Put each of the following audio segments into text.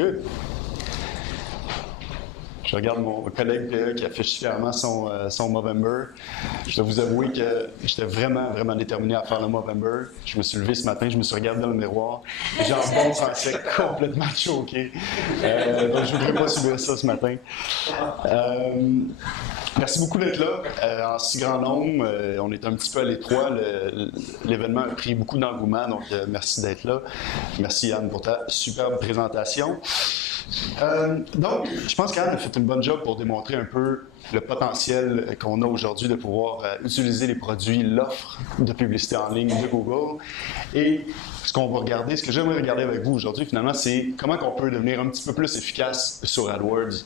Good. Je regarde mon collègue qui affiche fièrement son Movember. Je dois vous avouer que j'étais vraiment, vraiment déterminé à faire le Movember. Je me suis levé ce matin, je me suis regardé dans le miroir et j'ai en bon français complètement choqué. Donc je ne voudrais pas subir ça ce matin. Merci beaucoup d'être là. En si grand nombre, on est un petit peu à l'étroit. L'événement a pris beaucoup d'engouement, donc merci d'être là. Merci Yann pour ta superbe présentation. Donc, je pense qu'Anne a fait une bonne job pour démontrer un peu le potentiel qu'on a aujourd'hui de pouvoir utiliser les produits, l'offre de publicité en ligne de Google. Et ce qu'on va regarder, ce que j'aimerais regarder avec vous aujourd'hui, finalement, c'est comment on peut devenir un petit peu plus efficace sur AdWords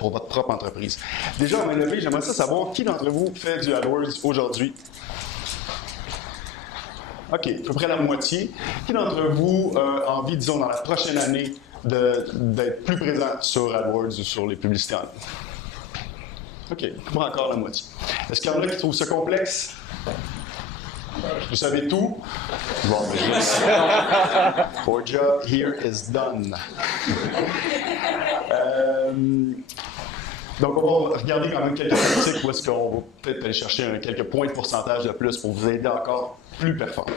pour votre propre entreprise. Déjà, à main levée, j'aimerais savoir qui d'entre vous fait du AdWords aujourd'hui. OK, à peu près la moitié. Qui d'entre vous a envie, disons, dans la prochaine année, d'être plus présent sur AdWords ou sur les publicités en ligne? OK, pas encore la moitié. Est-ce qu'il y en a qui trouvent ça complexe? Vous savez tout? Bon, mais your job here is done. Donc, on va regarder quand même quelques articles où est-ce qu'on va peut-être aller chercher quelques points de pourcentage de plus pour vous aider encore plus performant.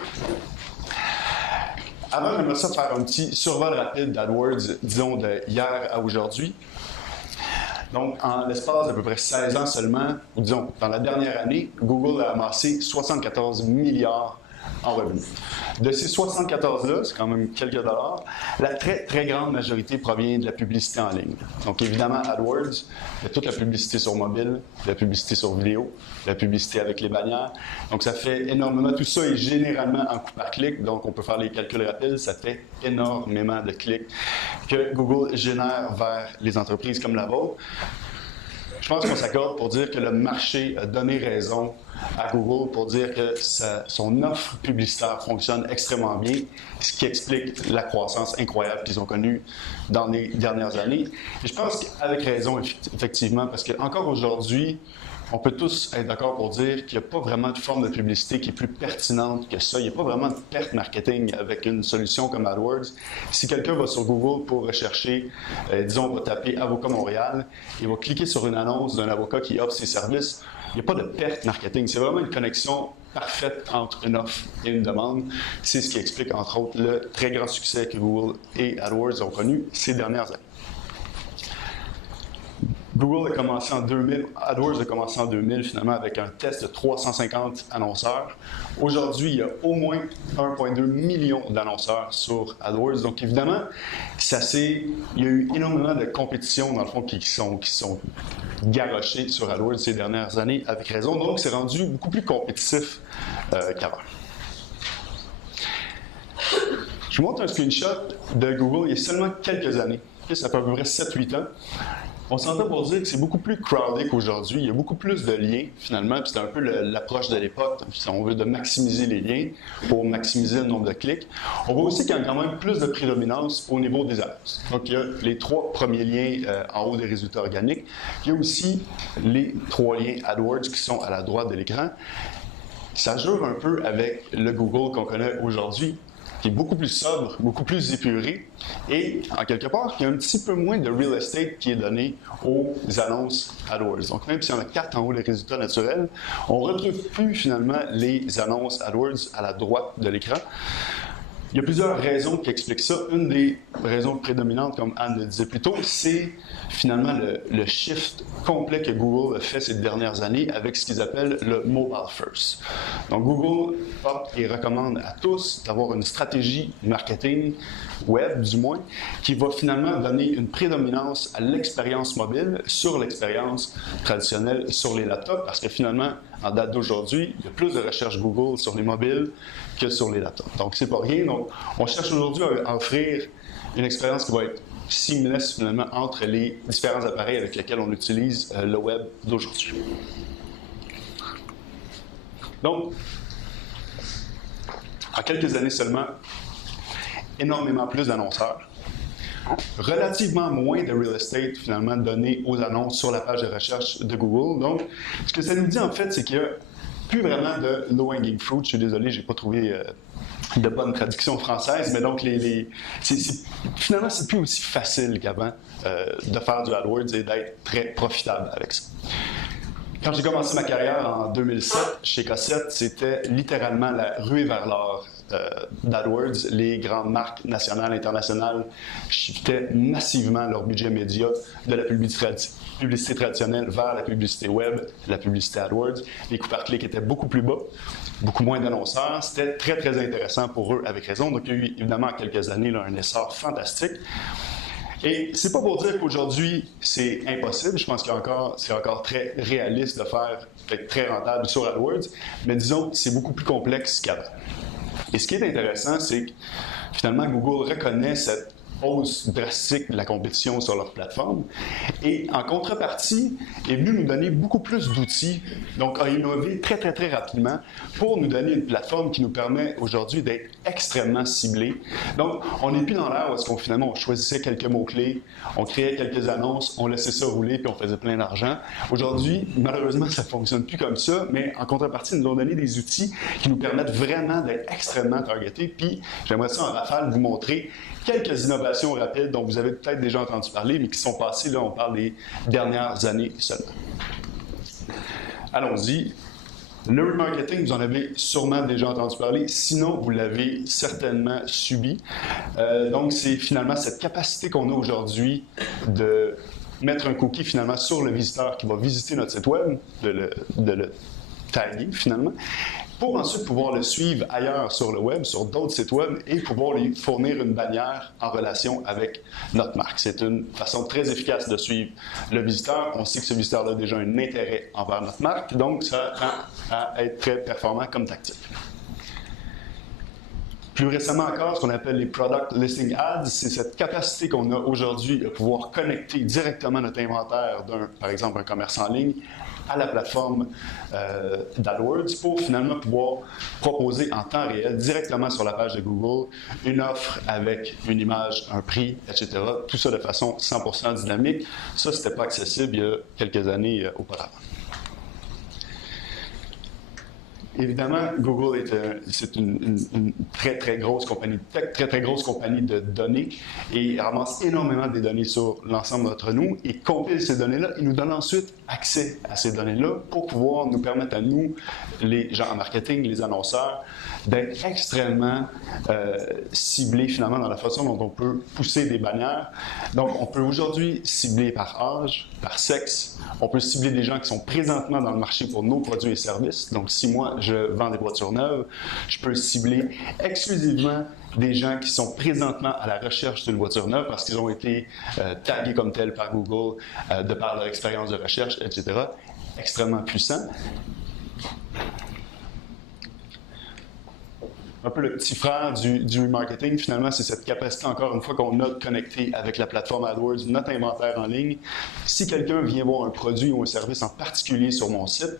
Avant, j'aimerais ça faire un petit survol rapide d'AdWords, disons, de hier à aujourd'hui. Donc, en l'espace d'à peu près 16 ans seulement, ou disons, dans la dernière année, Google a amassé 74 milliards en revenus. De ces 74-là, c'est quand même quelques dollars, la très, très grande majorité provient de la publicité en ligne. Donc, évidemment, AdWords, il y a toute la publicité sur mobile, la publicité sur vidéo, la publicité avec les bannières. Donc, ça fait énormément. Tout ça est généralement en coût par clic. Donc, on peut faire les calculs rapides. Ça fait énormément de clics que Google génère vers les entreprises comme la vôtre. Je pense qu'on s'accorde pour dire que le marché a donné raison à Google pour dire que son offre publicitaire fonctionne extrêmement bien, ce qui explique la croissance incroyable qu'ils ont connue dans les dernières années. Et je pense qu'avec raison, effectivement, parce qu'encore aujourd'hui, on peut tous être d'accord pour dire qu'il n'y a pas vraiment de forme de publicité qui est plus pertinente que ça. Il n'y a pas vraiment de perte marketing avec une solution comme AdWords. Si quelqu'un va sur Google pour rechercher, disons, on va taper Avocat Montréal, il va cliquer sur une annonce d'un avocat qui offre ses services, il n'y a pas de perte marketing. C'est vraiment une connexion parfaite entre une offre et une demande. C'est ce qui explique, entre autres, le très grand succès que Google et AdWords ont connu ces dernières années. Google a commencé en 2000, AdWords a commencé en 2000 finalement avec un test de 350 annonceurs. Aujourd'hui, il y a au moins 1,2 million d'annonceurs sur AdWords. Donc évidemment, il y a eu énormément de compétitions dans le fond qui sont garochées sur AdWords ces dernières années avec raison. Donc c'est rendu beaucoup plus compétitif qu'avant. Je vous montre un screenshot de Google il y a seulement quelques années. Ça fait à peu près 7-8 ans. On s'entend pour dire que c'est beaucoup plus crowded qu'aujourd'hui. Il y a beaucoup plus de liens, finalement, puis c'est un peu l'approche de l'époque. Si on veut de maximiser les liens pour maximiser le nombre de clics. On voit aussi qu'il y a quand même plus de prédominance au niveau des annonces. Donc, il y a les 3 premiers liens en haut des résultats organiques. Il y a aussi les 3 liens AdWords qui sont à la droite de l'écran. Ça jure un peu avec le Google qu'on connaît aujourd'hui, qui est beaucoup plus sobre, beaucoup plus épuré et, en quelque part, il y a un petit peu moins de real estate qui est donné aux annonces AdWords. Donc, même si on a 4 en haut les résultats naturels, on ne retrouve plus finalement les annonces AdWords à la droite de l'écran. Il y a plusieurs raisons qui expliquent ça. Une des raisons prédominantes, comme Anne le disait plus tôt, c'est finalement le shift complet que Google a fait ces dernières années avec ce qu'ils appellent le Mobile First. Donc Google opte et recommande à tous d'avoir une stratégie marketing web, du moins, qui va finalement donner une prédominance à l'expérience mobile sur l'expérience traditionnelle sur les laptops, parce que finalement, en date d'aujourd'hui, il y a plus de recherches Google sur les mobiles que sur les laptops. Donc, c'est pas rien. Donc, on cherche aujourd'hui à offrir une expérience qui va être seamless finalement entre les différents appareils avec lesquels on utilise le web d'aujourd'hui. Donc, en quelques années seulement, énormément plus d'annonceurs, relativement moins de real estate finalement donné aux annonces sur la page de recherche de Google. Donc, ce que ça nous dit en fait, c'est qu'il y a plus vraiment de low-hanging fruit. Je suis désolé, je n'ai pas trouvé de bonne traduction française, mais donc finalement, c'est plus aussi facile qu'avant de faire du AdWords et d'être très profitable avec ça. Quand j'ai commencé ma carrière en 2007 chez Cossette, c'était littéralement la ruée vers l'or d'AdWords. Les grandes marques nationales et internationales shiftaient massivement leur budget média de la publicité traditionnelle vers la publicité web, la publicité AdWords. Les coûts par clic étaient beaucoup plus bas, beaucoup moins d'annonceurs. C'était très, très intéressant pour eux, avec raison. Donc, il y a eu évidemment en quelques années là, un essor fantastique. Et c'est pas pour dire qu'aujourd'hui, c'est impossible. Je pense que c'est encore très réaliste de faire être très rentable sur AdWords, mais disons que c'est beaucoup plus complexe qu'avant. Et ce qui est intéressant, c'est que finalement, Google reconnaît cette hausse drastique de la compétition sur leur plateforme et en contrepartie est venu nous donner beaucoup plus d'outils, donc a innové très très très rapidement pour nous donner une plateforme qui nous permet aujourd'hui d'être extrêmement ciblés. Donc on n'est plus dans l'ère où est-ce qu'on finalement on choisissait quelques mots-clés, on créait quelques annonces, on laissait ça rouler puis on faisait plein d'argent. Aujourd'hui, malheureusement, ça ne fonctionne plus comme ça, mais en contrepartie, ils nous ont donné des outils qui nous permettent vraiment d'être extrêmement targetés. Puis j'aimerais ça en rafale vous montrer quelques innovations rapides dont vous avez peut-être déjà entendu parler, mais qui sont passées, là, on parle des dernières années seulement. Allons-y. Le remarketing, vous en avez sûrement déjà entendu parler, sinon vous l'avez certainement subi. Donc, c'est finalement cette capacité qu'on a aujourd'hui de mettre un cookie finalement sur le visiteur qui va visiter notre site web, de le taguer finalement, pour ensuite pouvoir le suivre ailleurs sur le web, sur d'autres sites web, et pouvoir lui fournir une bannière en relation avec notre marque. C'est une façon très efficace de suivre le visiteur. On sait que ce visiteur-là a déjà un intérêt envers notre marque, donc ça tend à être très performant comme tactique. Plus récemment encore, ce qu'on appelle les Product Listing Ads, c'est cette capacité qu'on a aujourd'hui de pouvoir connecter directement notre inventaire par exemple, un commerce en ligne à la plateforme d'AdWords pour finalement pouvoir proposer en temps réel, directement sur la page de Google, une offre avec une image, un prix, etc. Tout ça de façon 100% dynamique. Ça, ce n'était pas accessible il y a quelques années auparavant. Évidemment, Google c'est une très, très grosse compagnie de tech, très, très grosse compagnie de données et ramasse énormément des données sur l'ensemble d'entre nous et compile ces données-là. Il nous donne ensuite accès à ces données-là pour pouvoir nous permettre à nous, les gens en marketing, les annonceurs, d'être extrêmement ciblés finalement dans la façon dont on peut pousser des bannières. Donc, on peut aujourd'hui cibler par âge, par sexe. On peut cibler des gens qui sont présentement dans le marché pour nos produits et services. Donc, si moi, je vends des voitures neuves, je peux cibler exclusivement des gens qui sont présentement à la recherche d'une voiture neuve parce qu'ils ont été tagués comme tels par Google de par leur expérience de recherche, etc. Extrêmement puissant. Un peu le petit frère du remarketing, finalement, c'est cette capacité, encore une fois, qu'on a de connecter avec la plateforme AdWords, notre inventaire en ligne. Si quelqu'un vient voir un produit ou un service en particulier sur mon site,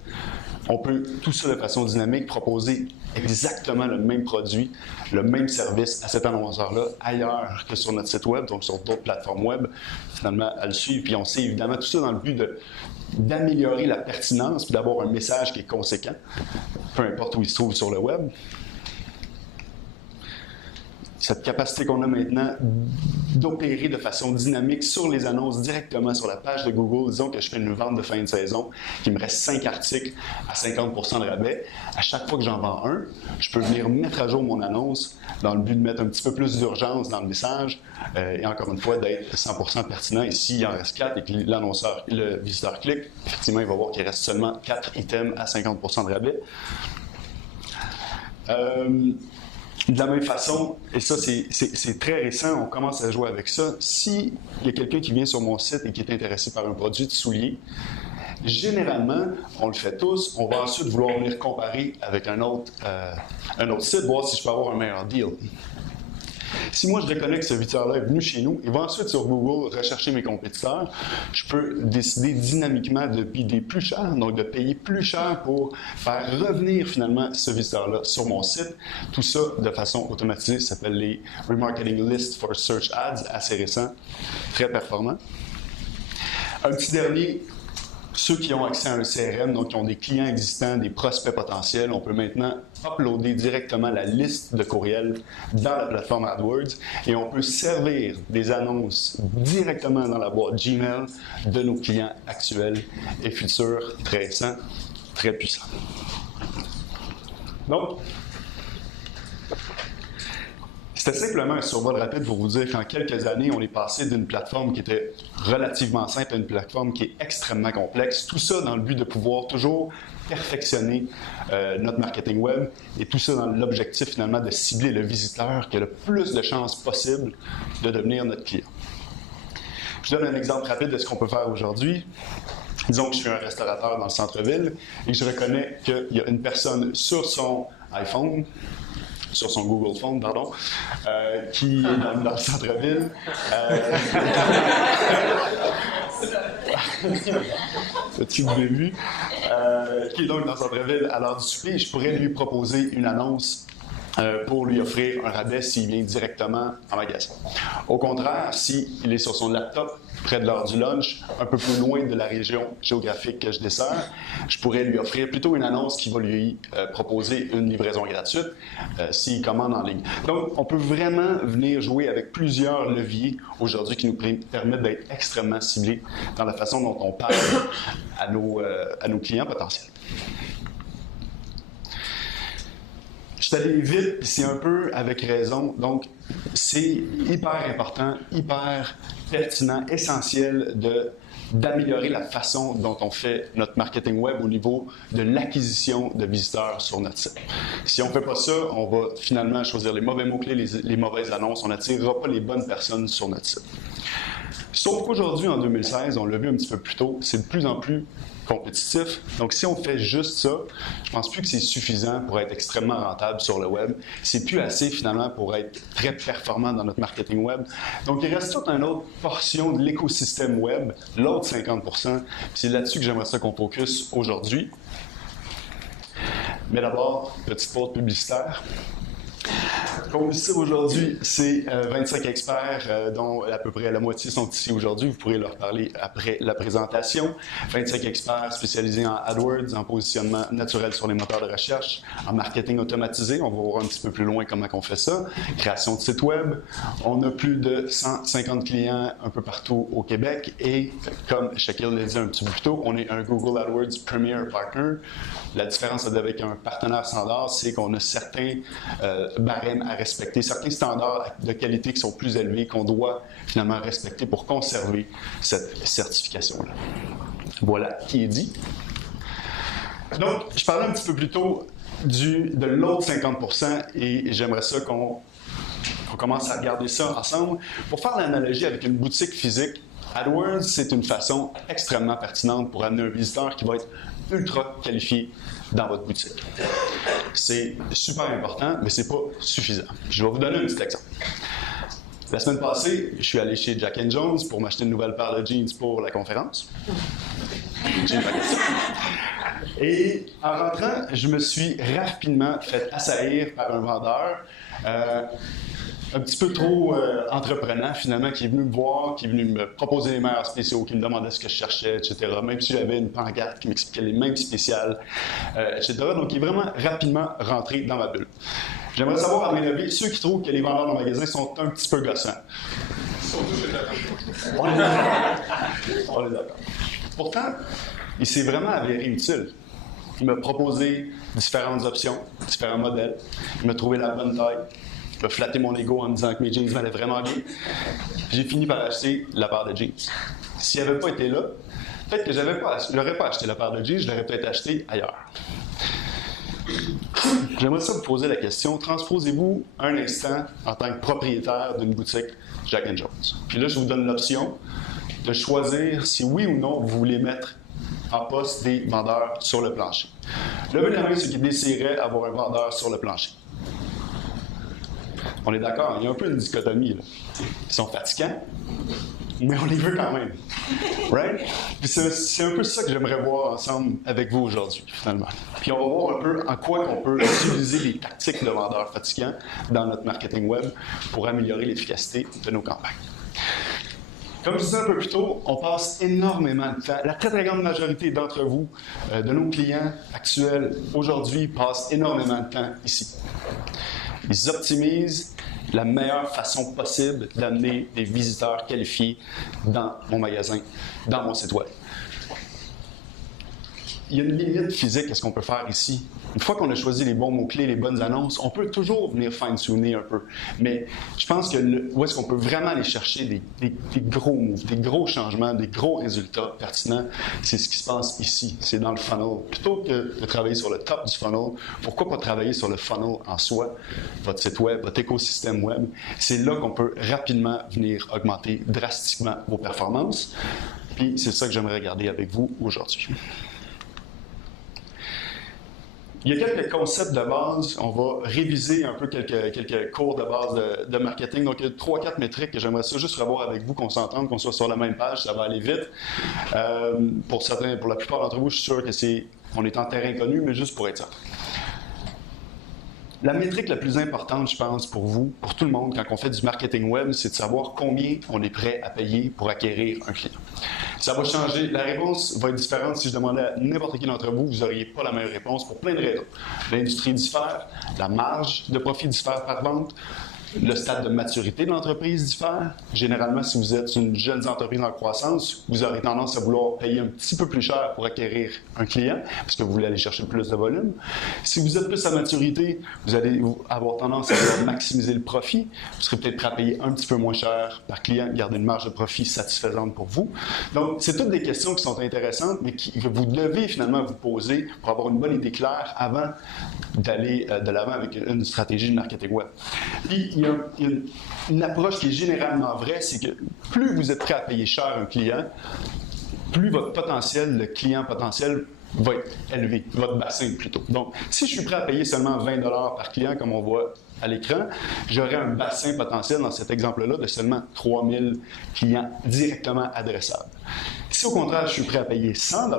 on peut, tout ça de façon dynamique, proposer exactement le même produit, le même service à cet annonceur-là ailleurs que sur notre site web, donc sur d'autres plateformes web, finalement, à le suivre. Puis on sait évidemment tout ça dans le but d'améliorer la pertinence puis d'avoir un message qui est conséquent, peu importe où il se trouve sur le web. Cette capacité qu'on a maintenant d'opérer de façon dynamique sur les annonces directement sur la page de Google. Disons que je fais une vente de fin de saison, qu'il me reste 5 articles à 50% de rabais. À chaque fois que j'en vends un, je peux venir mettre à jour mon annonce dans le but de mettre un petit peu plus d'urgence dans le message et encore une fois d'être 100% pertinent. Et s'il en reste 4 et que le visiteur clique, effectivement, il va voir qu'il reste seulement 4 items à 50% de rabais. De la même façon, et ça c'est très récent, on commence à jouer avec ça, s'il y a quelqu'un qui vient sur mon site et qui est intéressé par un produit de souliers, généralement, on le fait tous, on va ensuite vouloir venir comparer avec un autre site, voir si je peux avoir un meilleur deal. Si moi je reconnais que ce visiteur-là est venu chez nous, il va ensuite sur Google rechercher mes compétiteurs. Je peux décider dynamiquement de bider plus cher, donc de payer plus cher pour faire revenir finalement ce visiteur-là sur mon site. Tout ça de façon automatisée, ça s'appelle les Remarketing List for Search Ads, assez récent, très performant. Un petit dernier Ceux qui ont accès à un CRM, donc qui ont des clients existants, des prospects potentiels, on peut maintenant uploader directement la liste de courriels dans la plateforme AdWords et on peut servir des annonces directement dans la boîte Gmail de nos clients actuels et futurs, très récents, très puissants. Donc, c'était simplement un survol rapide pour vous dire qu'en quelques années, on est passé d'une plateforme qui était relativement simple à une plateforme qui est extrêmement complexe. Tout ça dans le but de pouvoir toujours perfectionner notre marketing web et tout ça dans l'objectif finalement de cibler le visiteur qui a le plus de chances possible de devenir notre client. Je donne un exemple rapide de ce qu'on peut faire aujourd'hui. Disons que je suis un restaurateur dans le centre-ville et que je reconnais qu'il y a une personne sur son iPhone, sur son Google Phone, pardon, qui est dans le centre-ville. Petit début. Qui est donc dans le centre-ville à l'heure du souper. Je pourrais lui proposer une annonce pour lui offrir un rabais s'il vient directement en magasin. Au contraire, s'il est sur son laptop près de l'heure du lunch, un peu plus loin de la région géographique que je desserre, je pourrais lui offrir plutôt une annonce qui va lui proposer une livraison gratuite s'il commande en ligne. Donc, on peut vraiment venir jouer avec plusieurs leviers aujourd'hui qui nous permettent d'être extrêmement ciblés dans la façon dont on parle à nos clients potentiels. Je suis allé vite, puis c'est un peu avec raison. Donc, c'est hyper important, hyper pertinent, essentiel d'améliorer la façon dont on fait notre marketing web au niveau de l'acquisition de visiteurs sur notre site. Si on ne fait pas ça, on va finalement choisir les mauvais mots-clés, les mauvaises annonces, on n'attirera pas les bonnes personnes sur notre site. Sauf qu'aujourd'hui, en 2016, on l'a vu un petit peu plus tôt, c'est de plus en plus compétitif. Donc, si on fait juste ça, je pense plus que c'est suffisant pour être extrêmement rentable sur le web. C'est plus assez, finalement, pour être très performant dans notre marketing web. Donc, il reste toute une autre portion de l'écosystème web, l'autre 50%. C'est là-dessus que j'aimerais ça qu'on focus aujourd'hui. Mais d'abord, petite pause publicitaire. Comme ici aujourd'hui, c'est 25 experts dont à peu près la moitié sont ici aujourd'hui. Vous pourrez leur parler après la présentation. 25 experts spécialisés en AdWords, en positionnement naturel sur les moteurs de recherche, en marketing automatisé. On va voir un petit peu plus loin comment on fait ça. Création de site web. On a plus de 150 clients un peu partout au Québec et comme Shaquille l'a dit un petit peu plus tôt, on est un Google AdWords Premier Partner. La différence avec un partenaire standard, c'est qu'on a certains barèmes à respecter, certains standards de qualité qui sont plus élevés qu'on doit finalement respecter pour conserver cette certification-là. Voilà qui est dit. Donc, je parlais un petit peu plus tôt de l'autre 50% et j'aimerais ça qu'on commence à regarder ça ensemble. Pour faire l'analogie avec une boutique physique, AdWords, c'est une façon extrêmement pertinente pour amener un visiteur qui va être ultra qualifié dans votre boutique. C'est super important, mais c'est pas suffisant. Je vais vous donner un petit exemple. La semaine passée, je suis allé chez Jack & Jones pour m'acheter une nouvelle paire de jeans pour la conférence. Et en rentrant, je me suis rapidement fait assaillir par un vendeur un petit peu trop entreprenant, finalement, qui est venu me voir, qui est venu me proposer les meilleurs spéciaux, qui me demandait ce que je cherchais, etc. Même si j'avais une pancarte qui m'expliquait les mêmes spéciales, etc. Donc, il est vraiment rapidement rentré dans ma bulle. J'aimerais savoir, à mon avis, ceux qui trouvent que les vendeurs dans le magasin sont un petit peu gossants. On est d'accord. On est d'accord. Pourtant, il s'est vraiment avéré utile. Il m'a proposé différentes options, différents modèles. Il m'a trouvé la bonne taille. Il m'a flatté mon ego en me disant que mes jeans m'allaient vraiment bien. J'ai fini par acheter la paire de jeans. S'il n'avait pas été là, peut-être que je n'aurais pas acheté la paire de jeans, je l'aurais peut-être acheté ailleurs. J'aimerais ça vous poser la question, transposez-vous un instant en tant que propriétaire d'une boutique Jack & Jones. Puis là, je vous donne l'option de choisir si oui ou non vous voulez mettre en poste des vendeurs sur le plancher. Levez la main ceux qui désireraient avoir un vendeur sur le plancher. On est d'accord, il y a un peu une dichotomie, là. Ils sont fatigants, mais on les veut quand même. Right? Puis c'est un peu ça que j'aimerais voir ensemble avec vous aujourd'hui, finalement. Puis on va voir un peu en quoi on peut utiliser les tactiques de vendeurs fatigants dans notre marketing web pour améliorer l'efficacité de nos campagnes. Comme je disais un peu plus tôt, on passe énormément de temps. La très, très grande majorité d'entre vous, de nos clients actuels, aujourd'hui, passent énormément de temps ici. Ils optimisent la meilleure façon possible d'amener des visiteurs qualifiés dans mon magasin, dans mon site web. Il y a une limite physique à ce qu'on peut faire ici. Une fois qu'on a choisi les bons mots-clés, les bonnes annonces, on peut toujours venir fine-tuner un peu. Mais je pense que où est-ce qu'on peut vraiment aller chercher des gros moves, des gros changements, des gros résultats pertinents, c'est ce qui se passe ici, c'est dans le funnel. Plutôt que de travailler sur le top du funnel, pourquoi pas travailler sur le funnel en soi, votre site web, votre écosystème web. C'est là qu'on peut rapidement venir augmenter drastiquement vos performances. Puis c'est ça que j'aimerais regarder avec vous aujourd'hui. Il y a quelques concepts de base. On va réviser un peu quelques cours de base de marketing. Donc, il y a 3-4 métriques que j'aimerais ça juste revoir avec vous, qu'on s'entende, qu'on soit sur la même page. Ça va aller vite. Pour la plupart d'entre vous, je suis sûr qu'on est en terrain connu, mais juste pour être certain. La métrique la plus importante, je pense, pour vous, pour tout le monde, quand on fait du marketing web, c'est de savoir combien on est prêt à payer pour acquérir un client. Ça va changer. La réponse va être différente. Si je demandais à n'importe qui d'entre vous, vous n'auriez pas la même réponse pour plein de raisons. L'industrie diffère, la marge de profit diffère par vente, le stade de maturité de l'entreprise diffère. Généralement, si vous êtes une jeune entreprise en croissance, vous aurez tendance à vouloir payer un petit peu plus cher pour acquérir un client, parce que vous voulez aller chercher plus de volume. Si vous êtes plus à maturité, vous allez avoir tendance à vouloir maximiser le profit. Vous serez peut-être prêt à payer un petit peu moins cher par client, garder une marge de profit satisfaisante pour vous. Donc, c'est toutes des questions qui sont intéressantes, mais que vous devez finalement vous poser pour avoir une bonne idée claire avant d'aller de l'avant avec une stratégie de marketing web. Puis, il y a une approche qui est généralement vraie, c'est que plus vous êtes prêt à payer cher un client, plus votre potentiel, le client potentiel, va être élevé, votre bassin plutôt. Donc, si je suis prêt à payer seulement 20 $ par client, comme on voit à l'écran, j'aurai un bassin potentiel dans cet exemple-là de seulement 3000 clients directement adressables. Si au contraire, je suis prêt à payer 100 $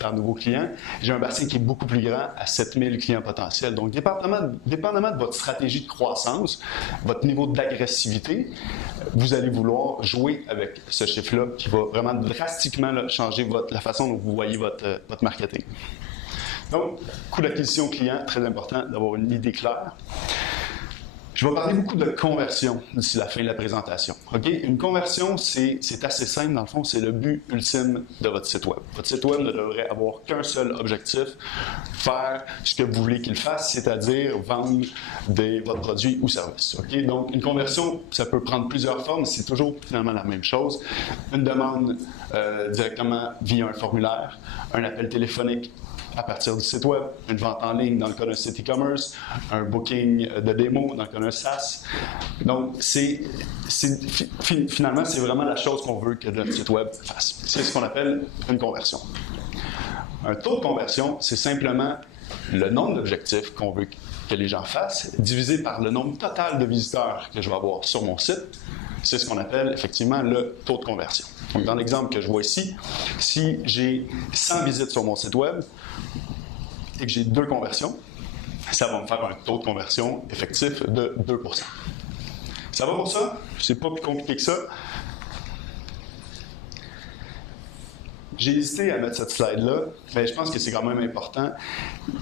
par nouveau client, j'ai un bassin qui est beaucoup plus grand à 7000 clients potentiels. Donc, dépendamment de votre stratégie de croissance, votre niveau d'agressivité, vous allez vouloir jouer avec ce chiffre-là qui va vraiment drastiquement changer la façon dont vous voyez votre marketing. Donc, coût d'acquisition client, très important d'avoir une idée claire. Je vais parler beaucoup de conversion d'ici la fin de la présentation. Okay? Une conversion, c'est assez simple, dans le fond, c'est le but ultime de votre site web. Votre site web ne devrait avoir qu'un seul objectif, faire ce que vous voulez qu'il fasse, c'est-à-dire vendre votre produit ou service. Okay? Donc, une conversion, ça peut prendre plusieurs formes, c'est toujours finalement la même chose. Une demande directement via un formulaire, un appel téléphonique à partir du site web, une vente en ligne dans le cas d'un site e-commerce, un booking de démo dans le cas d'un SaaS. Donc, finalement, c'est vraiment la chose qu'on veut que notre site web fasse. C'est ce qu'on appelle une conversion. Un taux de conversion, c'est simplement le nombre d'objectifs qu'on veut que les gens fassent, divisé par le nombre total de visiteurs que je vais avoir sur mon site. C'est ce qu'on appelle effectivement le taux de conversion. Donc, dans l'exemple que je vois ici, si j'ai 100 visites sur mon site web et que j'ai 2 conversions, ça va me faire un taux de conversion effectif de 2%. Ça va pour ça? C'est pas plus compliqué que ça. J'ai hésité à mettre cette slide-là, mais je pense que c'est quand même important.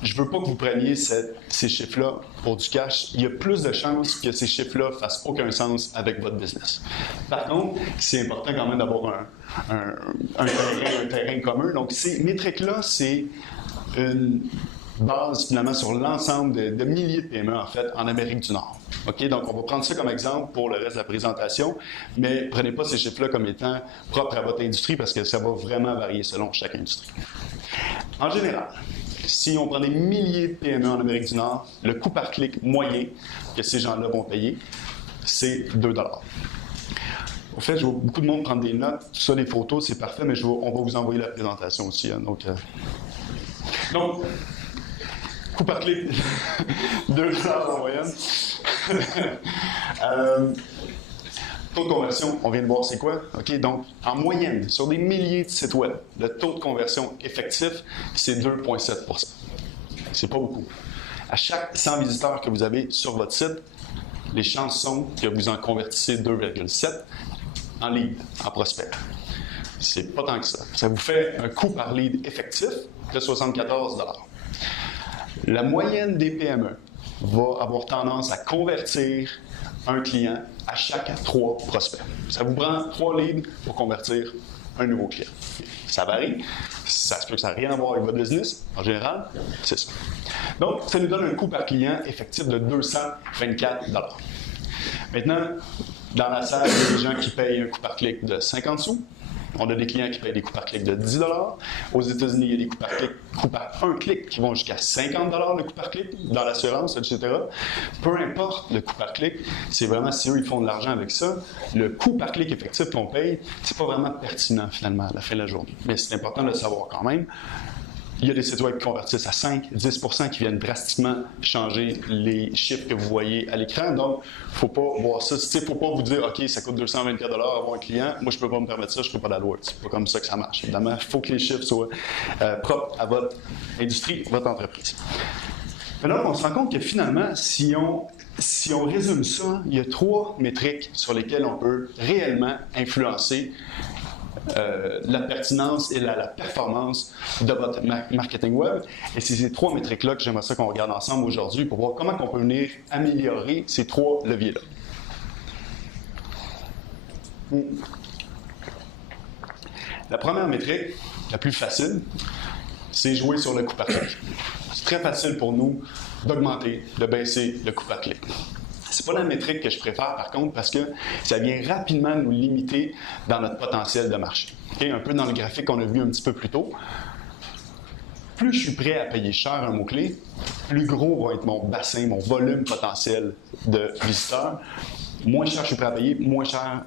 Je veux pas que vous preniez ces chiffres-là pour du cash. Il y a plus de chances que ces chiffres-là fassent aucun sens avec votre business. Par contre, c'est important quand même d'avoir un terrain commun. Donc, ces métriques-là, c'est une base finalement sur l'ensemble de milliers de PME en fait en Amérique du Nord. OK? Donc, on va prendre ça comme exemple pour le reste de la présentation, mais prenez pas ces chiffres-là comme étant propres à votre industrie parce que ça va vraiment varier selon chaque industrie. En général, si on prend des milliers de PME en Amérique du Nord, le coût par clic moyen que ces gens-là vont payer, c'est 2 $. En fait, je vois beaucoup de monde prendre des notes, tout ça, les photos, c'est parfait, mais on va vous envoyer la présentation aussi. Hein, donc, coût par clic, 2 $ en moyenne. Taux de conversion, on vient de voir c'est quoi. Okay? Donc, en moyenne, sur des milliers de sites web, le taux de conversion effectif, c'est 2,7 %. C'est pas beaucoup. À chaque 100 visiteurs que vous avez sur votre site, les chances sont que vous en convertissez 2,7 en lead, en prospect. C'est pas tant que ça. Ça vous fait un coût par lead effectif de 74 $. La moyenne des PME va avoir tendance à convertir un client à chaque 3 prospects. Ça vous prend 3 leads pour convertir un nouveau client. Ça varie. Ça se peut que ça n'a rien à voir avec votre business. En général, c'est ça. Donc, ça nous donne un coût par client effectif de 224 $. Maintenant, dans la salle, il y a des gens qui payent un coût par clic de 50 sous. On a des clients qui payent des coûts par clic de 10 $. Aux États-Unis, il y a des coûts par un clic qui vont jusqu'à 50 $ le coût par clic dans l'assurance, etc. Peu importe le coût par clic, c'est vraiment si eux ils font de l'argent avec ça. Le coût par clic effectif qu'on paye, c'est pas vraiment pertinent finalement à la fin de la journée. Mais c'est important de le savoir quand même. Il y a des sites web qui convertissent à 5-10 % qui viennent drastiquement changer les chiffres que vous voyez à l'écran. Donc, il ne faut pas voir ça. Il ne faut pas vous dire, OK, ça coûte 224 $ avoir un client. Moi, je ne peux pas me permettre ça, je ne fais pas d'AdWords. Ce n'est pas comme ça que ça marche. Évidemment, il faut que les chiffres soient propres à votre industrie, votre entreprise. Alors, on se rend compte que finalement, si on résume ça, il y a 3 métriques sur lesquelles on peut réellement influencer la pertinence et la performance de votre marketing web. Et c'est ces 3 métriques-là que j'aimerais ça qu'on regarde ensemble aujourd'hui pour voir comment on peut venir améliorer ces 3 leviers-là. La première métrique, la plus facile, c'est jouer sur le coût par clic. C'est très facile pour nous d'augmenter, de baisser le coût par clic. C'est pas la métrique que je préfère, par contre, parce que ça vient rapidement nous limiter dans notre potentiel de marché. Okay? Un peu dans le graphique qu'on a vu un petit peu plus tôt. Plus je suis prêt à payer cher un mot-clé, plus gros va être mon bassin, mon volume potentiel de visiteurs. Moins cher je suis prêt à payer, plus mon bassin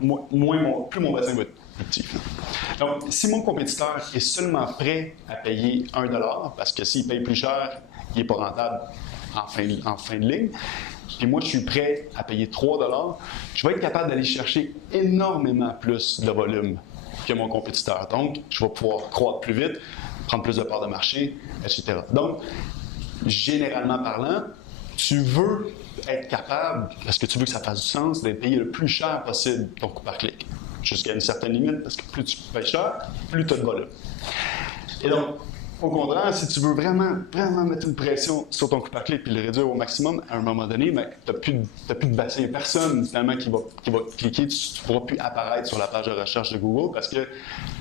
va être plus petit. Donc, si mon compétiteur est seulement prêt à payer 1 $, parce que s'il paye plus cher, il n'est pas rentable en fin de ligne, puis moi, je suis prêt à payer 3 $, je vais être capable d'aller chercher énormément plus de volume que mon compétiteur. Donc, je vais pouvoir croître plus vite, prendre plus de parts de marché, etc. Donc, généralement parlant, tu veux être capable, parce que tu veux que ça fasse du sens, d'être payé le plus cher possible ton coût par clic. Jusqu'à une certaine limite, parce que plus tu payes cher, plus tu as de volume. Et donc, au contraire, si tu veux vraiment mettre une pression sur ton coût par clic et le réduire au maximum, à un moment donné, tu n'as plus de bassin. Il n'y a personne finalement qui va cliquer, tu ne pourras plus apparaître sur la page de recherche de Google parce que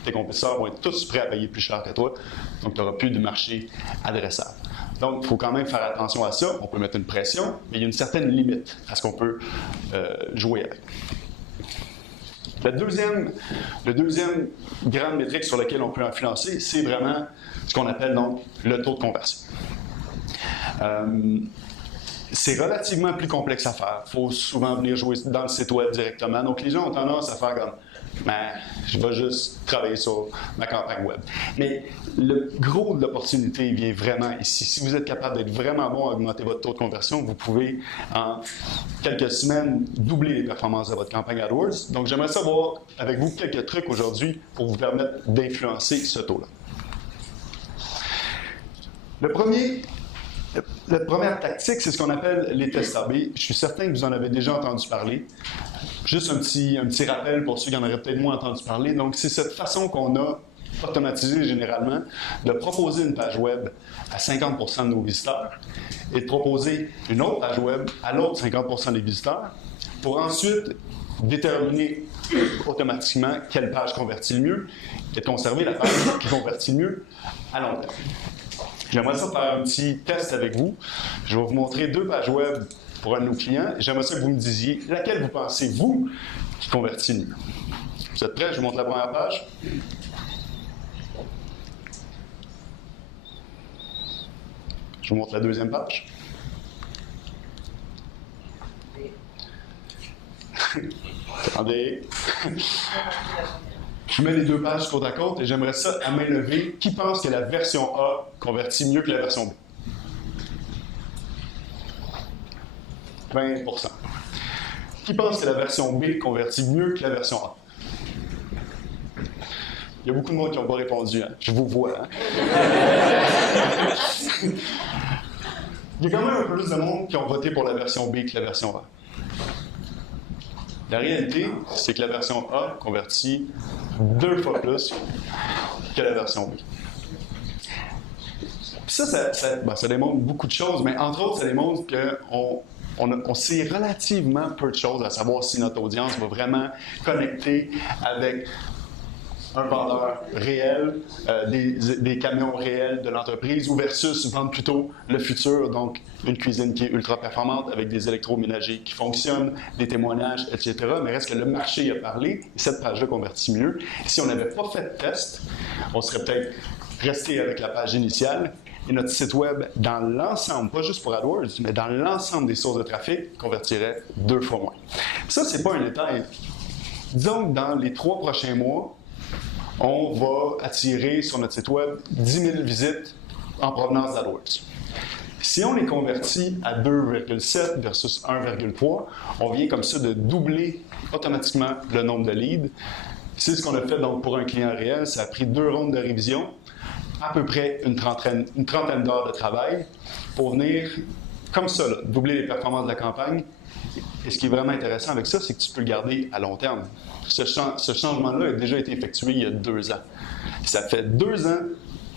tes compétiteurs vont être tous prêts à payer plus cher que toi. Donc, tu n'auras plus de marché adressable. Donc, il faut quand même faire attention à ça. On peut mettre une pression, mais il y a une certaine limite à ce qu'on peut jouer avec. Le deuxième grande métrique sur laquelle on peut influencer, c'est vraiment ce qu'on appelle donc le taux de conversion. C'est relativement plus complexe à faire. Il faut souvent venir jouer dans le site web directement. Donc, les gens ont tendance à faire comme je vais juste travailler sur ma campagne web. Mais le gros de l'opportunité vient vraiment ici. Si vous êtes capable d'être vraiment bon à augmenter votre taux de conversion, vous pouvez, en quelques semaines, doubler les performances de votre campagne AdWords. Donc, j'aimerais savoir avec vous quelques trucs aujourd'hui pour vous permettre d'influencer ce taux-là. La première tactique, c'est ce qu'on appelle les tests AB. Je suis certain que vous en avez déjà entendu parler. Juste un petit rappel pour ceux qui en auraient peut-être moins entendu parler. Donc, c'est cette façon qu'on a automatisée généralement de proposer une page web à 50 % de nos visiteurs et de proposer une autre page web à l'autre 50 % des visiteurs pour ensuite déterminer automatiquement quelle page convertit le mieux et de conserver la page qui convertit le mieux à long terme. J'aimerais ça faire un petit test avec vous. Je vais vous montrer 2 pages web pour un de nos clients. J'aimerais ça que vous me disiez laquelle vous pensez, vous, qui convertit mieux. Vous êtes prêts? Je vous montre la première page. Je vous montre la deuxième page. Attendez. Je mets les 2 pages côte à côte et j'aimerais ça à main levée. Qui pense que la version A convertit mieux que la version B? 20 %. Qui pense que la version B convertit mieux que la version A? Il y a beaucoup de monde qui n'ont pas répondu. Hein? Je vous vois. Hein? Il y a quand même un peu plus de monde qui ont voté pour la version B que la version A. La réalité, c'est que la version A convertit 2 fois plus que la version B. Puis ça démontre beaucoup de choses, mais entre autres, ça démontre qu'on sait relativement peu de choses à savoir si notre audience va vraiment connecter avec un vendeur réel, des camions réels de l'entreprise, ou versus vendre plutôt le futur, donc une cuisine qui est ultra performante avec des électroménagers qui fonctionnent, des témoignages, etc. Mais reste que le marché a parlé, et cette page-là convertit mieux. Si on n'avait pas fait de test, on serait peut-être resté avec la page initiale, et notre site web, dans l'ensemble, pas juste pour AdWords, mais dans l'ensemble des sources de trafic, convertirait 2 fois moins. Ça, c'est pas un détail. Disons que dans les 3 prochains mois, on va attirer sur notre site web 10 000 visites en provenance d'AdWords. Si on les convertit à 2,7 versus 1,3, on vient comme ça de doubler automatiquement le nombre de leads. C'est ce qu'on a fait donc pour un client réel. Ça a pris 2 rondes de révision, à peu près une trentaine d'heures de travail pour venir comme ça, là, doubler les performances de la campagne. Et ce qui est vraiment intéressant avec ça, c'est que tu peux le garder à long terme. Ce changement-là a déjà été effectué il y a 2 ans. Ça fait 2 ans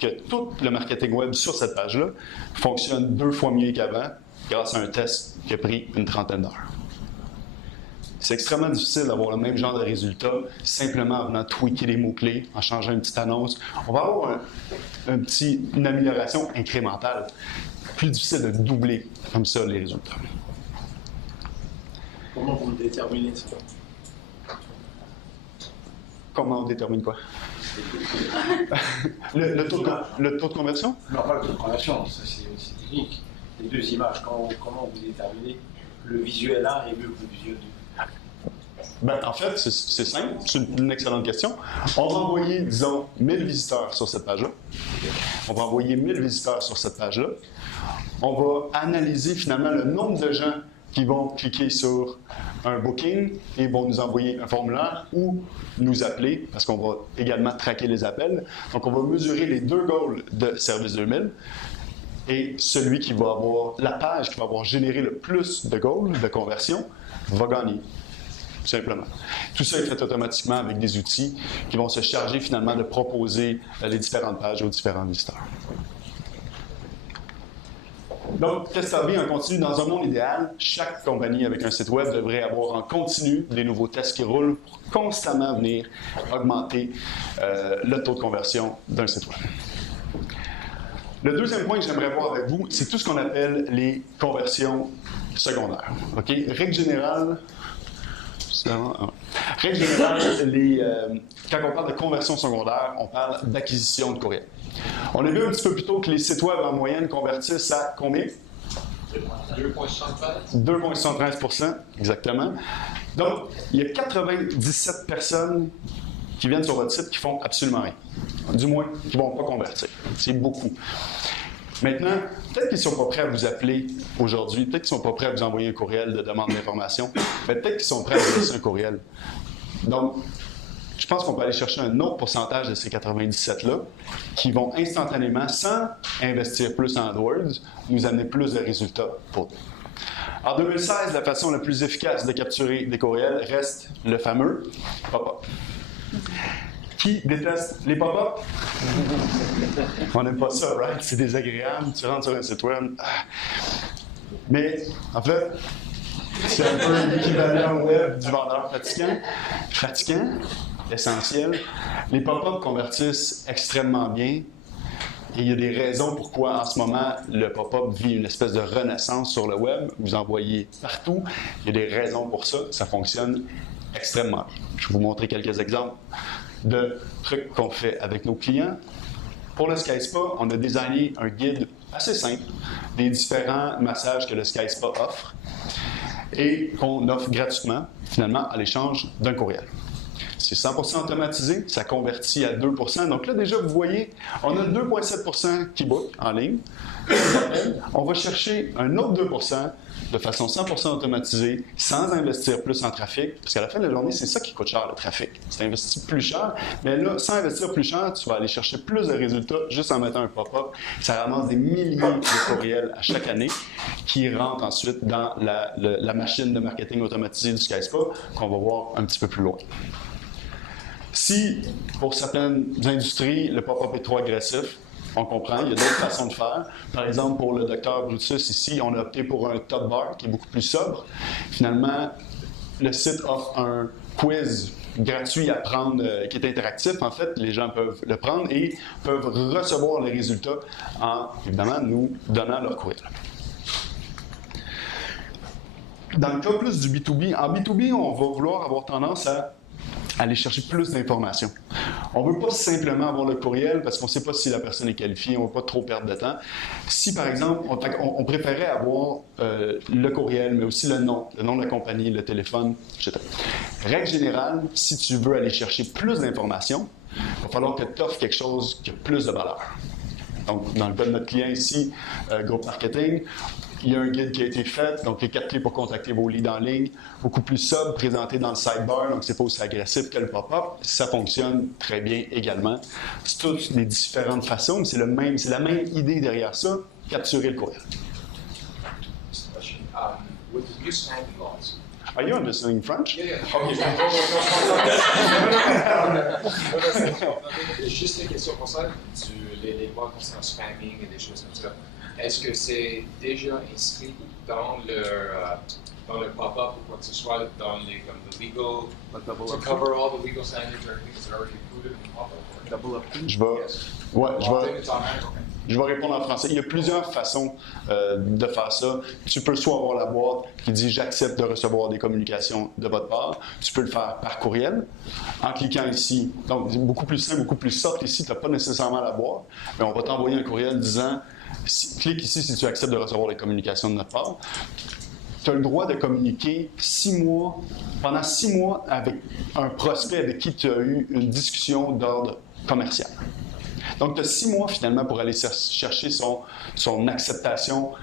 que tout le marketing web sur cette page-là fonctionne 2 fois mieux qu'avant grâce à un test qui a pris une trentaine d'heures. C'est extrêmement difficile d'avoir le même genre de résultat simplement en venant tweaker les mots-clés, en changeant une petite annonce. On va avoir une amélioration incrémentale. Plus difficile de doubler comme ça les résultats. Comment vous le déterminez, ça? Comment on détermine quoi? le taux de conversion? Non, pas le taux de conversion, ça c'est technique. Les 2 images, comment vous déterminez que le visuel A est mieux que le visuel 2? En fait, c'est simple, c'est une excellente question. On va envoyer, disons, 1000 visiteurs sur cette page-là. On va envoyer 1000 visiteurs sur cette page-là. On va analyser finalement le nombre de gens qui vont cliquer sur un booking et vont nous envoyer un formulaire ou nous appeler, parce qu'on va également traquer les appels. Donc, on va mesurer les 2 goals de Service 2000 et celui qui va avoir, la page qui va avoir généré le plus de goals de conversion va gagner. Tout simplement. Tout ça est fait automatiquement avec des outils qui vont se charger finalement de proposer les différentes pages aux différents visiteurs. Donc, TestAB en continu, dans un monde idéal, chaque compagnie avec un site web devrait avoir en continu des nouveaux tests qui roulent pour constamment venir augmenter le taux de conversion d'un site web. Le deuxième point que j'aimerais voir avec vous, c'est tout ce qu'on appelle les conversions secondaires. OK? Règle générale, quand on parle de conversion secondaire, on parle d'acquisition de courriel. On a vu un petit peu plus tôt que les sites web en moyenne convertissent à combien? 2,73. 2,73 %, exactement. Donc, il y a 97 personnes qui viennent sur votre site qui font absolument rien. Du moins, qui ne vont pas convertir. C'est beaucoup. Maintenant, peut-être qu'ils ne sont pas prêts à vous appeler aujourd'hui, peut-être qu'ils ne sont pas prêts à vous envoyer un courriel de demande d'information, mais peut-être qu'ils sont prêts à vous laisser un courriel. Donc, je pense qu'on peut aller chercher un autre pourcentage de ces 97-là qui vont instantanément, sans investir plus en AdWords, nous amener plus de résultats pour nous. En 2016, la façon la plus efficace de capturer des courriels reste le fameux pop-up. Qui déteste les pop-up? On n'aime pas ça, right? C'est désagréable. Tu rentres sur un site web. Mais, en fait, c'est un peu l'équivalent web du vendeur fatigant. Fatigant, essentiel. Les pop-up convertissent extrêmement bien. Et il y a des raisons pourquoi, en ce moment, le pop-up vit une espèce de renaissance sur le web. Vous envoyez partout. Il y a des raisons pour ça. Ça fonctionne extrêmement bien. Je vais vous montrer quelques exemples de trucs qu'on fait avec nos clients. Pour le SkySpa, on a designé un guide assez simple des différents massages que le SkySpa offre et qu'on offre gratuitement, finalement, à l'échange d'un courriel. C'est 100% automatisé, ça convertit à 2%. Donc là, déjà, vous voyez, on a 2,7% qui book en ligne. On va chercher un autre 2% de façon 100% automatisée, sans investir plus en trafic, parce qu'à la fin de la journée, c'est ça qui coûte cher, le trafic. Tu investis plus cher, mais là, sans investir plus cher, tu vas aller chercher plus de résultats juste en mettant un pop-up. Ça ramasse des milliers de courriels à chaque année qui rentrent ensuite dans la machine de marketing automatisé du SkySpa, qu'on va voir un petit peu plus loin. Si, pour certaines industries, le pop-up est trop agressif, on comprend, il y a d'autres façons de faire. Par exemple, pour le docteur Brutus, ici, on a opté pour un top bar qui est beaucoup plus sobre. Finalement, le site offre un quiz gratuit à prendre, qui est interactif. En fait, les gens peuvent le prendre et peuvent recevoir les résultats en, évidemment, nous donnant leur courriel. Dans le cas plus du B2B, en B2B, on va vouloir avoir tendance à aller chercher plus d'informations. On ne veut pas simplement avoir le courriel parce qu'on ne sait pas si la personne est qualifiée, on ne veut pas trop perdre de temps. Si, par exemple, on préférait avoir le courriel, mais aussi le nom de la compagnie, le téléphone, etc. Règle générale, si tu veux aller chercher plus d'informations, il va falloir que tu offres quelque chose qui a plus de valeur. Donc, dans le cas de notre client ici, Groupe Marketing, il y a un guide qui a été fait, donc les 4 clés pour contacter vos leads en ligne, beaucoup plus sobre, présenté dans le sidebar, donc c'est pas aussi agressif que le pop-up. Ça fonctionne très bien également. C'est toutes les différentes façons, mais c'est la même idée derrière ça, capturer le courriel. With the new standing laws. Are you understanding French? Yeah. Juste une question pour ça, les lois concernant spamming et des choses comme ça. Est-ce que c'est déjà inscrit dans le pop-up ou quoi que ce soit, dans les comme the legal, to cover all the legal standards or anything that's already included in the pop-up? Double up. Je vais répondre en français. Il y a plusieurs façons de faire ça. Tu peux soit avoir la boîte qui dit « J'accepte de recevoir des communications de votre part ». Tu peux le faire par courriel en cliquant ici. Donc, c'est beaucoup plus simple, beaucoup plus soft. Ici, tu n'as pas nécessairement la boîte, mais on va t'envoyer un courriel disant « Clique ici si tu acceptes de recevoir des communications de notre part ». Tu as le droit de communiquer pendant 6 mois avec un prospect avec qui tu as eu une discussion d'ordre commercial. Donc, tu as 6 mois finalement pour aller chercher son acceptation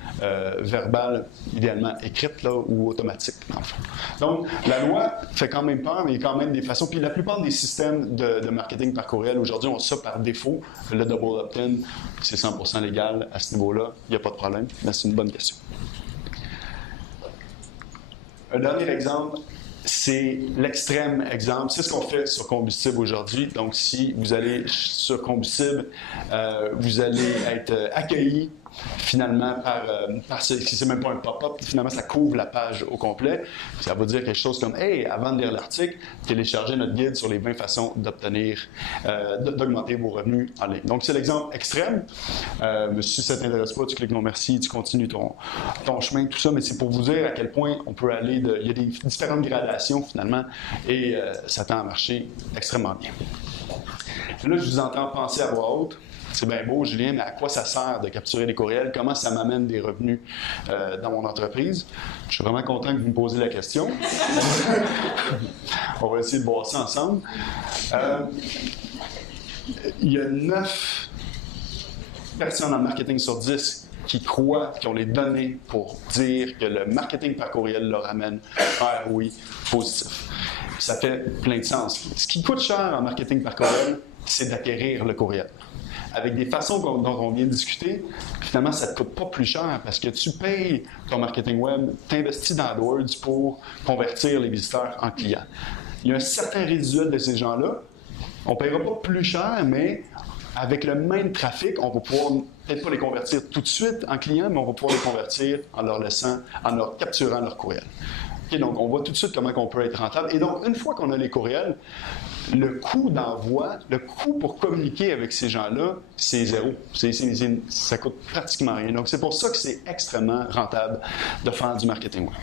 verbale, idéalement écrite là, ou automatique, dans le fond. Donc, la loi fait quand même peur, mais il y a quand même des façons. Puis la plupart des systèmes de marketing par courriel aujourd'hui ont ça par défaut. Le double opt-in, c'est 100% légal à ce niveau-là. Il n'y a pas de problème. Mais c'est une bonne question. Un dernier exemple, c'est l'extrême exemple. C'est ce qu'on fait sur combustible aujourd'hui. Donc, si vous allez sur combustible, vous allez être accueilli finalement par c'est même pas un pop-up, finalement ça couvre la page au complet. Ça va dire quelque chose comme « Hey, avant de lire l'article, téléchargez notre guide sur les 20 façons d'augmenter vos revenus en ligne. » Donc c'est l'exemple extrême. Si ça ne t'intéresse pas, tu cliques non merci, tu continues ton chemin, tout ça, mais c'est pour vous dire à quel point on peut aller il y a des différentes gradations finalement et ça tend à marcher extrêmement bien. Là, je vous entends penser à voix haute. C'est bien beau, Julien, mais à quoi ça sert de capturer les courriels? Comment ça m'amène des revenus dans mon entreprise? Je suis vraiment content que vous me posiez la question. On va essayer de voir ça ensemble. Il y a 9 personnes en marketing sur 10 qui croient, qui ont les données pour dire que le marketing par courriel leur amène un ROI positif. Ça fait plein de sens. Ce qui coûte cher en marketing par courriel, c'est d'acquérir le courriel. Avec des façons dont on vient de discuter, finalement, ça ne te coûte pas plus cher parce que tu payes ton marketing web, tu investis dans AdWords pour convertir les visiteurs en clients. Il y a un certain résiduel de ces gens-là. On ne paiera pas plus cher, mais avec le même trafic, on va pouvoir peut-être pas les convertir tout de suite en clients, mais on va pouvoir les convertir en leur capturant leur courriel. Okay, donc, on voit tout de suite comment on peut être rentable. Et donc, une fois qu'on a les courriels, le coût d'envoi, le coût pour communiquer avec ces gens-là, c'est zéro. Ça coûte pratiquement rien. Donc, c'est pour ça que c'est extrêmement rentable de faire du marketing web.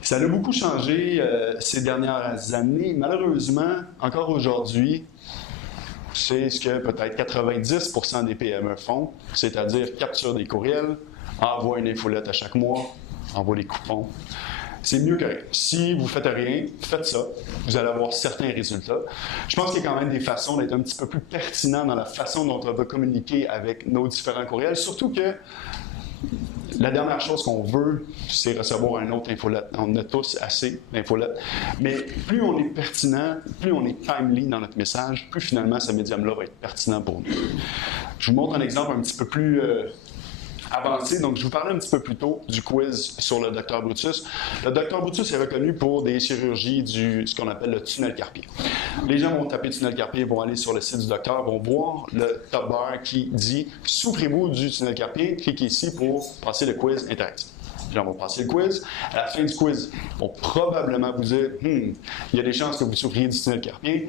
Ça a beaucoup changé ces dernières années. Malheureusement, encore aujourd'hui, c'est ce que peut-être 90% des PME font, c'est-à-dire capture des courriels, envoie une infolette à chaque mois, envoie des coupons. C'est mieux que rien. Si vous ne faites rien, faites ça. Vous allez avoir certains résultats. Je pense qu'il y a quand même des façons d'être un petit peu plus pertinent dans la façon dont on va communiquer avec nos différents courriels. Surtout que La dernière chose qu'on veut, c'est recevoir un autre infolette. On a tous assez d'infolettes. Mais plus on est pertinent, plus on est timely dans notre message, plus finalement ce médium-là va être pertinent pour nous. Je vous montre un exemple un petit peu plus avancé. Donc, je vous parlais un petit peu plus tôt du quiz sur le Dr Brutus. Le Dr Brutus est reconnu pour des chirurgies ce qu'on appelle le tunnel carpien. Les gens vont taper tunnel carpien, vont aller sur le site du docteur, vont voir le top bar qui dit « Souffrez-vous du tunnel carpien? » Cliquez ici pour passer le quiz interactif. Les gens vont passer le quiz. À la fin du quiz, ils vont probablement vous dire il y a des chances que vous souffriez du tunnel carpien.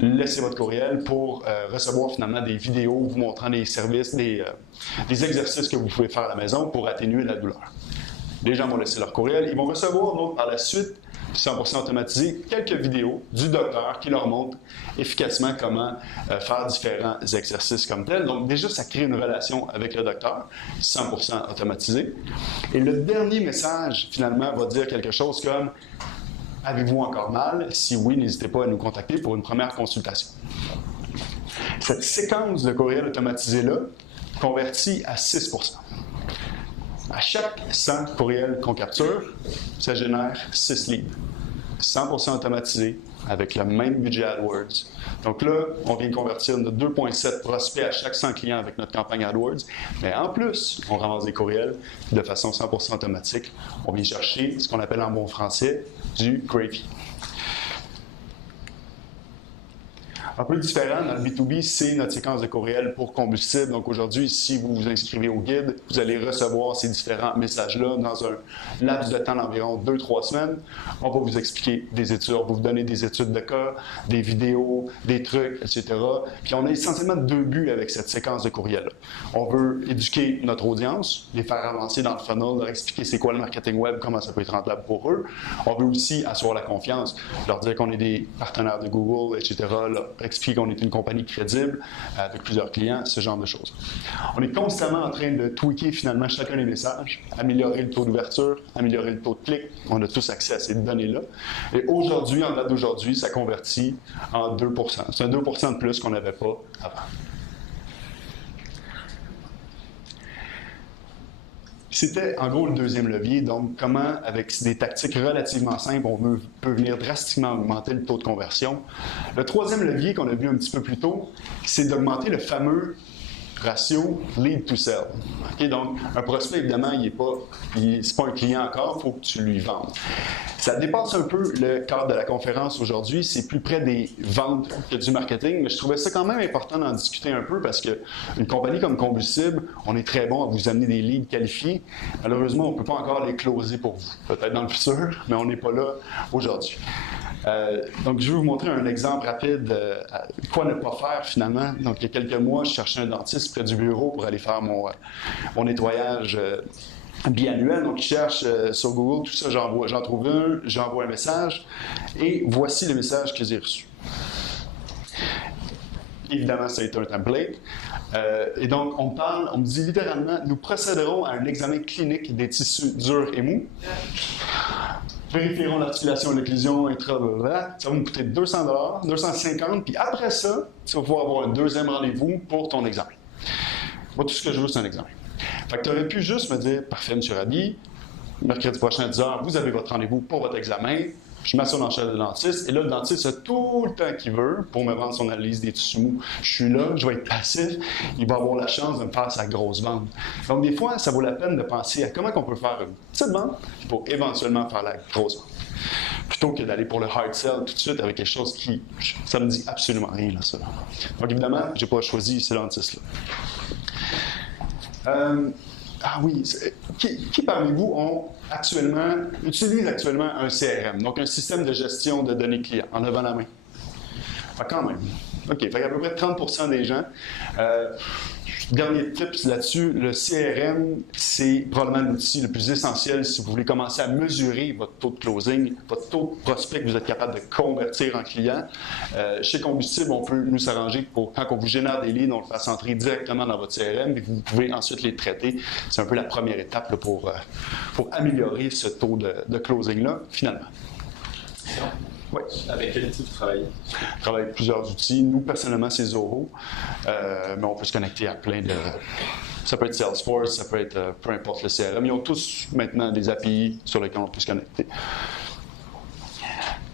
Laissez votre courriel pour recevoir finalement des vidéos vous montrant des services, des exercices que vous pouvez faire à la maison pour atténuer la douleur. Les gens vont laisser leur courriel. Ils vont recevoir donc par la suite 100% automatisé, quelques vidéos du docteur qui leur montre efficacement comment faire différents exercices comme tel. Donc déjà, ça crée une relation avec le docteur, 100% automatisé. Et le dernier message, finalement, va dire quelque chose comme « Avez-vous encore mal? Si oui, n'hésitez pas à nous contacter pour une première consultation. » Cette séquence de courriel automatisé-là convertit à 6%. À chaque 100 courriels qu'on capture, ça génère 6 leads. 100% automatisé, avec le même budget AdWords. Donc là, on vient de convertir notre 2,7 prospects à chaque 100 clients avec notre campagne AdWords. Mais en plus, on ramasse des courriels de façon 100% automatique. On vient chercher ce qu'on appelle en bon français du gravy. Un peu différent dans le B2B, c'est notre séquence de courriel pour combustible. Donc aujourd'hui, si vous vous inscrivez au guide, vous allez recevoir ces différents messages-là dans un laps de temps d'environ 2-3 semaines. On va vous expliquer des études, on va vous donner des études de cas, des vidéos, des trucs, etc. Puis on a essentiellement 2 buts avec cette séquence de courriel-là. On veut éduquer notre audience, les faire avancer dans le funnel, leur expliquer c'est quoi le marketing web, comment ça peut être rentable pour eux. On veut aussi asseoir la confiance, leur dire qu'on est des partenaires de Google, etc., expliquer qu'on est une compagnie crédible avec plusieurs clients, ce genre de choses. On est constamment en train de tweaker finalement chacun des messages, améliorer le taux d'ouverture, améliorer le taux de clic. On a tous accès à ces données-là. Et aujourd'hui, en date d'aujourd'hui, ça convertit en 2%. C'est un 2% de plus qu'on n'avait pas avant. C'était en gros le deuxième levier, donc comment, avec des tactiques relativement simples, on peut venir drastiquement augmenter le taux de conversion. Le troisième levier qu'on a vu un petit peu plus tôt, c'est d'augmenter le fameux ratio lead to sell. Okay, donc, un prospect, évidemment, c'est pas un client encore, il faut que tu lui vendes. Ça dépasse un peu le cadre de la conférence aujourd'hui, c'est plus près des ventes que du marketing, mais je trouvais ça quand même important d'en discuter un peu parce qu'une compagnie comme Combustible, on est très bon à vous amener des leads qualifiés. Malheureusement, on ne peut pas encore les closer pour vous. Peut-être dans le futur, mais on n'est pas là aujourd'hui. Donc, je vais vous montrer un exemple rapide quoi ne pas faire finalement. Donc, il y a quelques mois, je cherchais un dentiste près du bureau pour aller faire mon nettoyage biannuel. Donc, je cherche sur Google, tout ça, j'en trouve un, j'envoie un message et voici le message que j'ai reçu. Évidemment, ça a été un template. Et donc, on me dit littéralement, nous procéderons à un examen clinique des tissus durs et mous. Vérifierons l'articulation et l'occlusion intra, ça va me coûter $200, 250, puis après ça, tu vas pouvoir avoir un deuxième rendez-vous pour ton examen. Moi, tout ce que je veux, c'est un examen. Fait que tu aurais pu juste me dire, parfait, M. Rabi, mercredi prochain à 10h, vous avez votre rendez-vous pour votre examen. Je m'assois dans le chaise de dentiste, et là, le dentiste a tout le temps qu'il veut pour me vendre son analyse des tissus mous. Je suis là, je vais être passif, il va avoir la chance de me faire sa grosse vente. Donc, des fois, ça vaut la peine de penser à comment on peut faire une petite vente pour éventuellement faire la grosse vente. Plutôt que d'aller pour le hard sell tout de suite avec quelque chose qui, ça me dit absolument rien, là, ça. Donc, évidemment, je n'ai pas choisi ce dentiste-là. Ah oui, qui parmi vous utilise actuellement un CRM, donc un système de gestion de données clients, en levant la main? Ah, quand même. OK, fait qu'à peu près 30% des gens. Dernier tips là-dessus, le CRM, c'est probablement l'outil le plus essentiel si vous voulez commencer à mesurer votre taux de closing, votre taux de prospect que vous êtes capable de convertir en client. Chez Combustible, on peut nous s'arranger pour, quand on vous génère des leads, on le fasse entrer directement dans votre CRM et vous pouvez ensuite les traiter. C'est un peu la première étape là, pour améliorer ce taux de closing-là, finalement. Oui. Avec quel outil vous travaillez? On travaille avec plusieurs outils. Nous, personnellement, c'est Zoho, mais on peut se connecter à plein de... Ça peut être Salesforce, ça peut être peu importe le CRM. Ils ont tous maintenant des API sur lesquels on peut se connecter.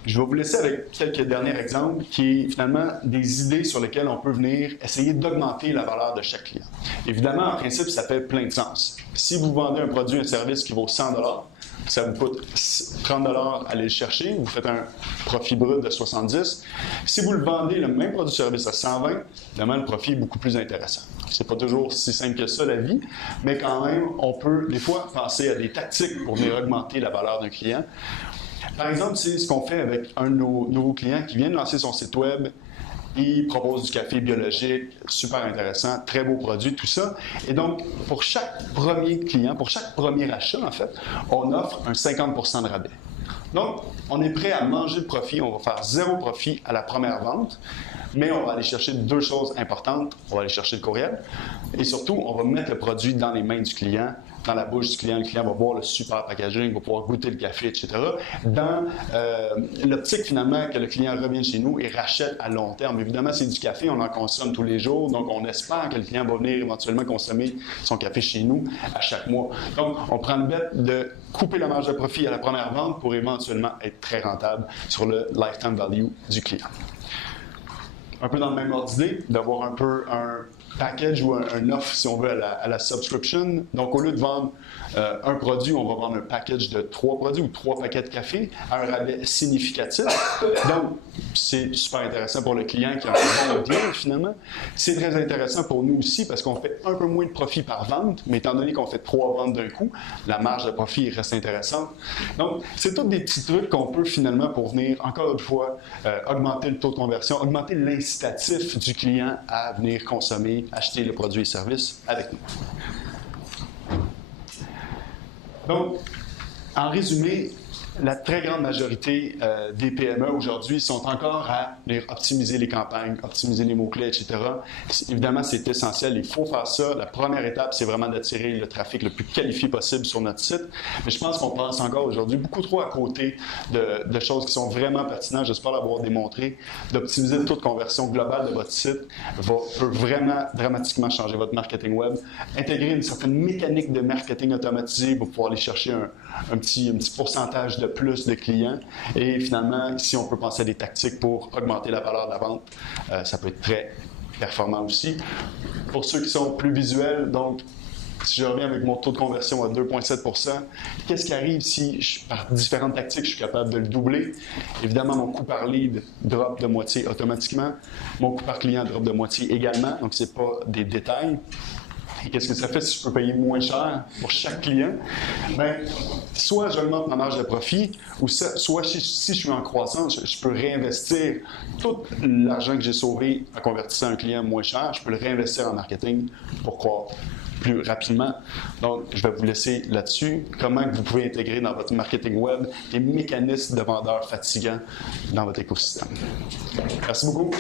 Je vais vous laisser avec quelques derniers exemples qui est finalement des idées sur lesquelles on peut venir essayer d'augmenter la valeur de chaque client. Évidemment, en principe, ça fait plein de sens. Si vous vendez un produit, un service qui vaut 100 $, ça vous coûte 30 $ à aller le chercher, vous faites un profit brut de 70. Si vous le vendez, le même produit service à 120, évidemment, le profit est beaucoup plus intéressant. C'est pas toujours si simple que ça, la vie, mais quand même, on peut des fois penser à des tactiques pour venir augmenter la valeur d'un client. Par exemple, c'est ce qu'on fait avec un de nos nouveaux clients qui vient de lancer son site web. Il propose du café biologique, super intéressant, très beau produit, tout ça. Et donc, pour chaque premier client, pour chaque premier achat, en fait, on offre un 50 % de rabais. Donc, on est prêt à manger le profit. On va faire 0 profit à la première vente, mais on va aller chercher 2 choses importantes. On va aller chercher le courriel et surtout, on va mettre le produit dans les mains du client, dans la bouche du client. Le client va voir le super packaging, va pouvoir goûter le café, etc. Dans l'optique, finalement, que le client revienne chez nous et rachète à long terme. Évidemment, c'est du café, on en consomme tous les jours, donc on espère que le client va venir éventuellement consommer son café chez nous à chaque mois. Donc, on prend le bet de couper la marge de profit à la première vente pour éventuellement être très rentable sur le lifetime value du client. Un peu dans le même ordre d'idée, d'avoir un peu un package ou un offre, si on veut, à la subscription. Donc, au lieu de vendre un produit, on va vendre un package de 3 produits ou 3 paquets de café à un rabais significatif. Donc, c'est super intéressant pour le client qui a un bon deal, finalement. C'est très intéressant pour nous aussi parce qu'on fait un peu moins de profit par vente, mais étant donné qu'on fait 3 ventes d'un coup, la marge de profit reste intéressante. Donc, c'est tous des petits trucs qu'on peut finalement pour venir, encore une fois, augmenter le taux de conversion, augmenter l'incitatif du client à venir consommer, acheter le produit et service avec nous. Donc, en résumé, la très grande majorité des PME aujourd'hui sont encore à venir optimiser les campagnes, optimiser les mots-clés, etc. Évidemment, c'est essentiel, il faut faire ça. La première étape, c'est vraiment d'attirer le trafic le plus qualifié possible sur notre site. Mais je pense qu'on passe encore aujourd'hui beaucoup trop à côté de choses qui sont vraiment pertinentes. J'espère l'avoir démontré. D'optimiser le taux de conversion global de votre site peut vraiment dramatiquement changer votre marketing web. Intégrer une certaine mécanique de marketing automatisé pour pouvoir aller chercher un petit pourcentage de plus de clients. Et finalement, si on peut penser à des tactiques pour augmenter la valeur de la vente, ça peut être très performant aussi. Pour ceux qui sont plus visuels, donc, si je reviens avec mon taux de conversion à 2,7 %, qu'est-ce qui arrive si, par différentes tactiques, je suis capable de le doubler? Évidemment, mon coût par lead drop de moitié automatiquement. Mon coût par client drop de moitié également, donc ce n'est pas des détails. Et qu'est-ce que ça fait si je peux payer moins cher pour chaque client? Bien, soit j'augmente ma marge de profit, ou soit si je suis en croissance, je peux réinvestir tout l'argent que j'ai sauvé en convertissant un client moins cher, je peux le réinvestir en marketing pour croître plus rapidement. Donc, je vais vous laisser là-dessus. Comment vous pouvez intégrer dans votre marketing web des mécanismes de vendeurs fatigants dans votre écosystème. Merci beaucoup.